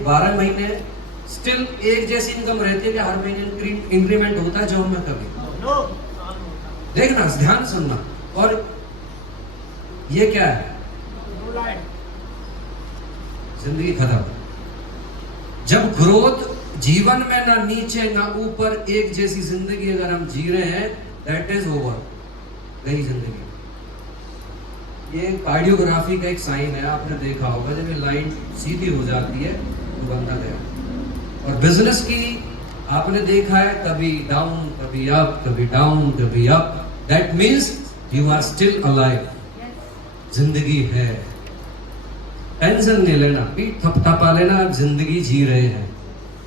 12 महीने स्टिल एक जैसी इनकम रहती है कि हर महीने इंक्रीमेंट होता है जॉब में कभी? देखना, ध्यान सुनना। और ये क्या है? जिंदगी खत्म। जब ग्रोथ जीवन में ना नीचे ना ऊपर, एक जैसी जिंदगी अगर हम जी रहे हैं, दैट इज ओवर, गई जिंदगी। ये कार्डियोग्राफी का एक साइन है, आपने देखा होगा, जब ये लाइन सीधी हो जाती है तो बंदा गया। और बिजनेस की आपने देखा है, कभी डाउन कभी अप, कभी डाउन कभी up, that means you are still alive. जिंदगी है, टेंशन नहीं लेना, पीठ थपथपा लेना, आप जिंदगी जी रहे हैं,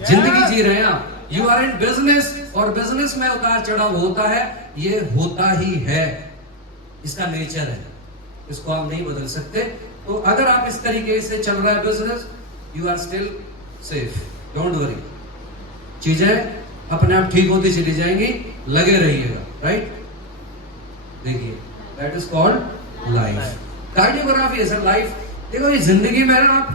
जिंदगी जी रहे हैं आप। यू आर इन बिजनेस, और बिजनेस में उतार चढ़ाव होता है, ये होता ही है, इसका नेचर है, इसको आप नहीं बदल सकते। तो अगर आप इस तरीके से चल रहा है business, you are still safe, don't worry, चीजें अपने आप ठीक होती चली जाएंगी, लगे रहिएगा, राइट। देखिए, that is called life. Cardiography है सर, लाइफ। देखो, ये जिंदगी में ना आप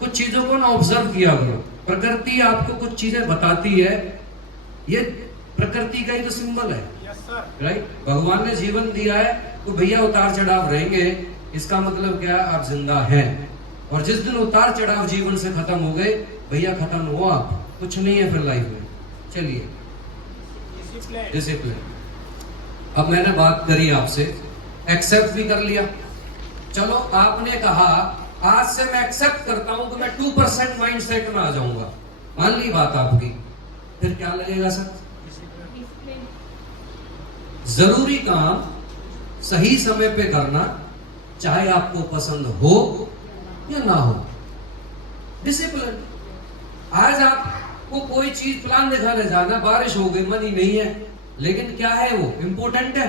कुछ चीजों को ना ऑब्जर्व किया करो, प्रकृति आपको कुछ चीजें बताती है, ये प्रकृति का ही तो सिंबल है, राइट। भगवान ने जीवन दिया है तो भैया उतार चढ़ाव रहेंगे, इसका मतलब क्या, आप जिंदा हैं। और जिस दिन उतार चढ़ाव जीवन से खत्म हो गए, भैया खत्म हुआ, कुछ नहीं है फिर लाइफ में। चलिए, डिसिप्लिन। अब मैंने बात करी आपसे, एक्सेप्ट भी कर लिया। चलो, आपने कहा आज से मैं एक्सेप्ट करता हूं कि मैं 2% माइंडसेट में आ जाऊंगा, मान ली बात आपकी, फिर क्या लगेगा सर? जरूरी काम सही समय पे करना, चाहे आपको पसंद हो या ना हो। डिसिप्लिन। आज आपको कोई चीज प्लान दिखाने जाना, बारिश हो गई, मनी नहीं है, लेकिन क्या है वो इंपॉर्टेंट है।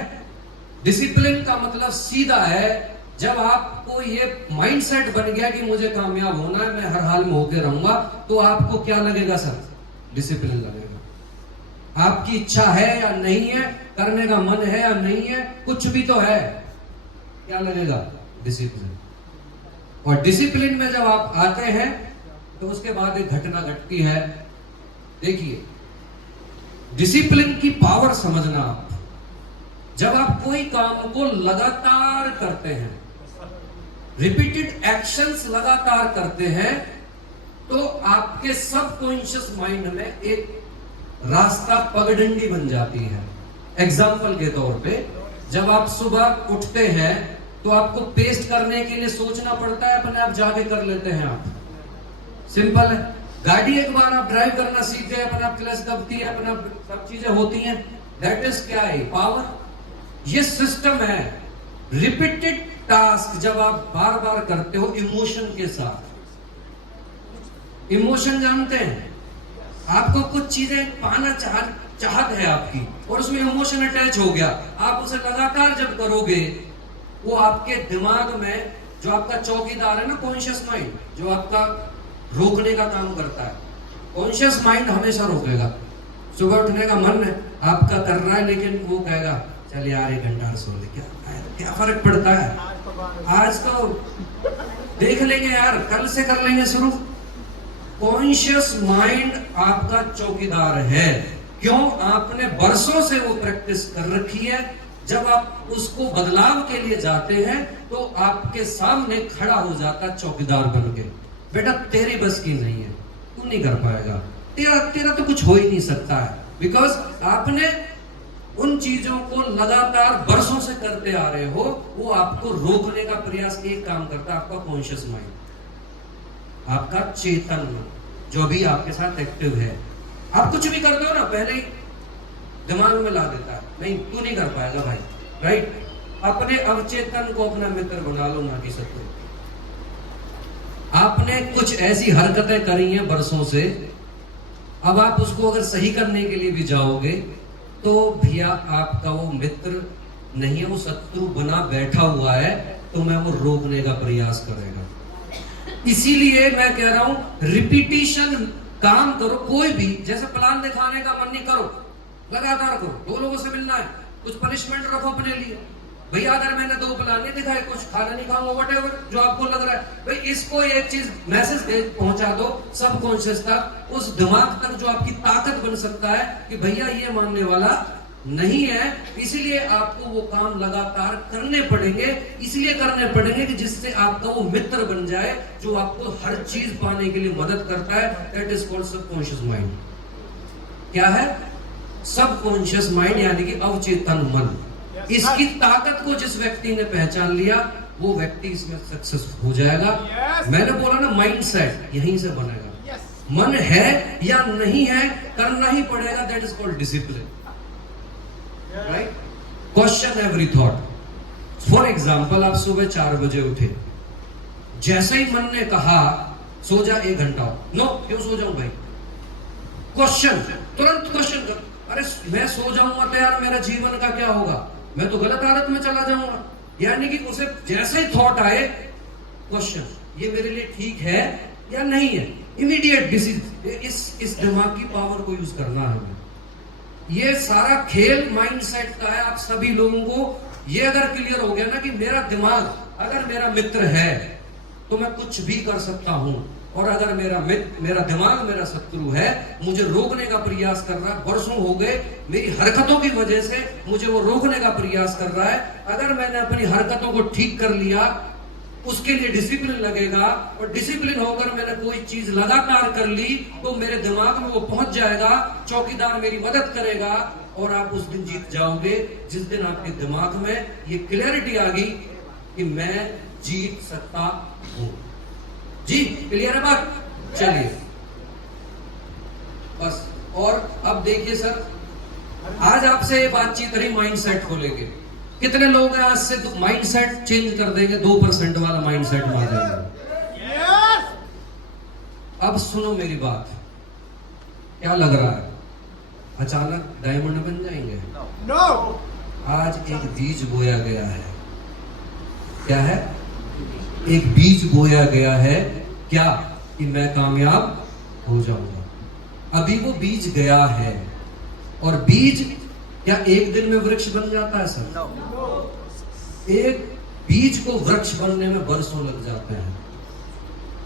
डिसिप्लिन का मतलब सीधा है, जब आपको ये माइंडसेट बन गया कि मुझे कामयाब होना है, मैं हर हाल में होके रहूंगा, तो आपको क्या लगेगा सर? डिसिप्लिन लगेगा। आपकी इच्छा है या नहीं है, करने का मन है या नहीं है, कुछ भी तो है, क्या लगेगा? डिसिप्लिन। और डिसिप्लिन में जब आप आते हैं तो उसके बाद एक घटना घटती है। देखिए, डिसिप्लिन की पावर समझना आप, जब आप कोई काम को लगातार करते हैं, रिपीटेड एक्शंस लगातार करते हैं, तो आपके सबकॉन्शियस माइंड में एक रास्ता, पगडंडी बन जाती है। एग्जाम्पल के तौर पे, जब आप सुबह उठते हैं तो आपको पेस्ट करने के लिए सोचना पड़ता है, अपने आप जाके कर लेते हैं आप, सिंपल है। गाड़ी एक बार आप ड्राइव करना सीख गए, अपने आप क्लच दबती है, अपने आप सब चीजें होती हैं, दैट इज क्या है? पावर। ये सिस्टम है। रिपीटेड टास्क जब आप बार बार करते हो इमोशन के साथ, इमोशन जानते हैं, आपको कुछ चीजें पाना चाहत है आपकी, और उसमें इमोशन अटैच हो गया, आप उसे लगातार जब करोगे, वो आपके दिमाग में, जो आपका चौकीदार है ना, कॉन्शियस माइंड, जो आपका रोकने का काम करता है, कॉन्शियस माइंड हमेशा रोकेगा। सुबह उठने का मन है आपका कर रहा है, लेकिन वो कहेगा चल यार 1 घंटा सो ले, क्या फर्क पड़ता है, आज तो देख लेंगे यार, कल से कर लेंगे शुरू। कॉन्शियस माइंड आपका चौकीदार है। क्यों? आपने बरसों से वो प्रैक्टिस कर रखी है। जब आप उसको बदलाव के लिए जाते हैं तो आपके सामने खड़ा हो जाता चौकीदार बन के, बेटा तेरी बस की नहीं है, तू नहीं कर पाएगा, तेरा तो कुछ हो ही नहीं सकता है, बिकॉज आपने उन चीजों को लगातार बरसों से करते आ रहे हो। वो आपको रोकने का प्रयास एक काम करता है, आपका कॉन्शियस माइंड, आपका चेतन मन, जो भी आपके साथ एक्टिव है। आप कुछ भी करते हो ना, पहले ही दिमाग में ला देता है, नहीं तू नहीं कर पाएगा भाई, राइट। अपने अवचेतन को अपना मित्र बना लो, ना कि शत्रु। आपने कुछ ऐसी हरकतें करी हैं बरसों से, अब आप उसको अगर सही करने के लिए भी जाओगे तो भैया आपका वो मित्र नहीं है, वो शत्रु बना बैठा हुआ है, तो मैं वो रोकने का प्रयास करेगा। इसीलिए मैं कह रहा हूं, रिपीटिशन काम करो, कोई भी, जैसे प्लान दिखाने का मन नहीं, करो लगातार करो, 2 लोगों से मिलना है, कुछ पनिशमेंट रखो अपने लिए, भैया अगर मैंने 2 प्लान नहीं दिखाए, कुछ खाना नहीं खाऊंगा, वटेवर जो आपको लग रहा है, भाई इसको एक चीज मैसेज पहुंचा दो सबकॉन्शियस तक, उस दिमाग तक जो आपकी ताकत बन सकता है कि भैया ये मानने वाला नहीं है। इसीलिए आपको वो काम लगातार करने पड़ेंगे, इसलिए करने पड़ेंगे कि जिससे आपका वो मित्र बन जाए जो आपको हर चीज पाने के लिए मदद करता है। That is called subconscious mind. क्या है? सबकॉन्शियस माइंड, यानी कि अवचेतन मन। इसकी ताकत को जिस व्यक्ति ने पहचान लिया, वो व्यक्ति इसमें सक्सेस हो जाएगा। मैंने बोला ना, माइंडसेट यहीं से बनेगा। मन है या नहीं है, करना ही पड़ेगा। That is called discipline, right? Question every thought. For example, आप सुबह 4 बजे उठे, जैसे ही मन ने कहा सो जा 1 घंटा, नो, क्यों सो जाऊं भाई? क्वेश्चन, तुरंत क्वेश्चन कर, अरे मैं सो जाऊंगा तो यार मेरा जीवन का क्या होगा? मैं तो गलत आदत में चला जाऊंगा। यानी कि उसे जैसे ही थॉट आए, क्वेश्चन, ये मेरे लिए ठीक है या नहीं है? Immediate decision. इस दिमाग की पावर को यूज करना है हमें। ये सारा खेल माइंडसेट का है। आप सभी लोगों को ये अगर क्लियर हो गया ना कि मेरा दिमाग अगर मेरा मित्र है तो मैं कुछ भी कर सकता हूं, और अगर मेरा दिमाग मेरा शत्रु है, मुझे रोकने का प्रयास कर रहा है, वर्षों हो गए मेरी हरकतों की वजह से मुझे वो रोकने का प्रयास कर रहा है, अगर मैंने अपनी हरकतों को ठीक कर लिया, उसके लिए डिसिप्लिन लगेगा, और डिसिप्लिन होकर मैंने कोई चीज लगातार कर ली तो मेरे दिमाग में वो पहुंच जाएगा, चौकीदार मेरी मदद करेगा, और आप उस दिन जीत जाओगे जिस दिन आपके दिमाग में ये क्लैरिटी आ गई कि मैं जीत सकता हूं। जी क्लियर है बात? चलिए बस। और अब देखिए सर, आज आपसे ये बातचीत रही माइंडसेट को लेके। कितने लोग हैं आज से माइंडसेट चेंज कर देंगे, 2% वाला माइंडसेट मार देंगे? अब सुनो मेरी बात, क्या लग रहा है अचानक डायमंड बन जाएंगे? नो। आज एक बीज बोया गया है। क्या है? एक बीज बोया गया है, क्या? कि मैं कामयाब हो जाऊंगा। अभी वो बीज गया है, और बीज क्या एक दिन में वृक्ष बन जाता है सर? एक बीज को वृक्ष बनने में बरसों लग जाते हैं।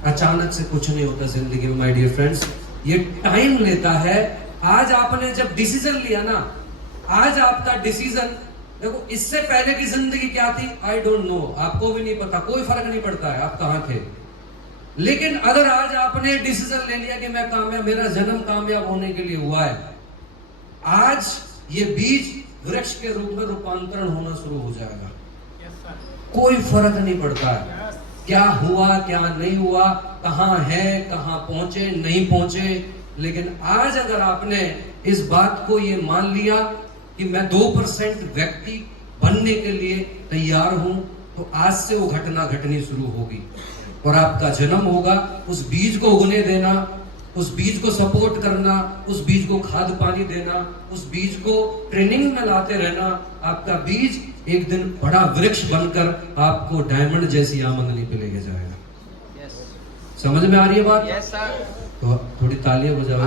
अचानक से कुछ नहीं होता जिंदगी में माय डियर फ्रेंड्स, ये टाइम लेता है। आज आपने जब डिसीजन लिया ना, आज आपका डिसीजन, देखो इससे पहले की जिंदगी क्या थी आई डोंट नो, आपको भी नहीं पता, कोई फर्क नहीं पड़ता है आप कहां थे। लेकिन अगर आज आपने डिसीजन ले लिया कि मैं कामयाब, मेरा जन्म कामयाब होने के लिए हुआ है, आज ये बीज वृक्ष के रूप में रूपांतरण होना शुरू हो जाएगा। कोई फर्क नहीं पड़ता है क्या हुआ क्या नहीं हुआ, कहां है, कहां पहुंचे नहीं पहुंचे। लेकिन आज अगर आपने इस बात को ये मान लिया कि मैं 2% व्यक्ति बनने के लिए तैयार हूं, तो आज से वो घटना घटनी शुरू होगी और आपका जन्म होगा। उस बीज को उगने देना, उस बीज को सपोर्ट करना, उस बीज को खाद पानी देना, उस बीज को ट्रेनिंग में लाते रहना। आपका बीज एक दिन बड़ा वृक्ष बनकर आपको डायमंड जैसी आमदनी पे लेके जाएगा। समझ में आ रही है बात? Yes sir. तो थोड़ी तालियां बजाओ।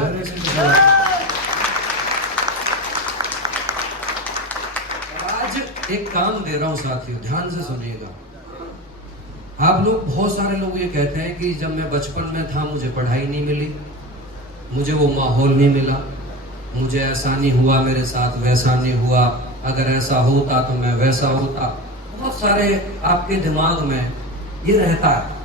आज एक काम दे रहा हूं साथियों, ध्यान से सुनिएगा। आप लोग, बहुत सारे लोग ये कहते हैं कि जब मैं बचपन में था मुझे पढ़ाई नहीं मिली, मुझे वो माहौल नहीं मिला, मुझे ऐसा नहीं हुआ, मेरे साथ वैसा नहीं हुआ, अगर ऐसा होता तो मैं वैसा होता। बहुत सारे आपके दिमाग में ये रहता है।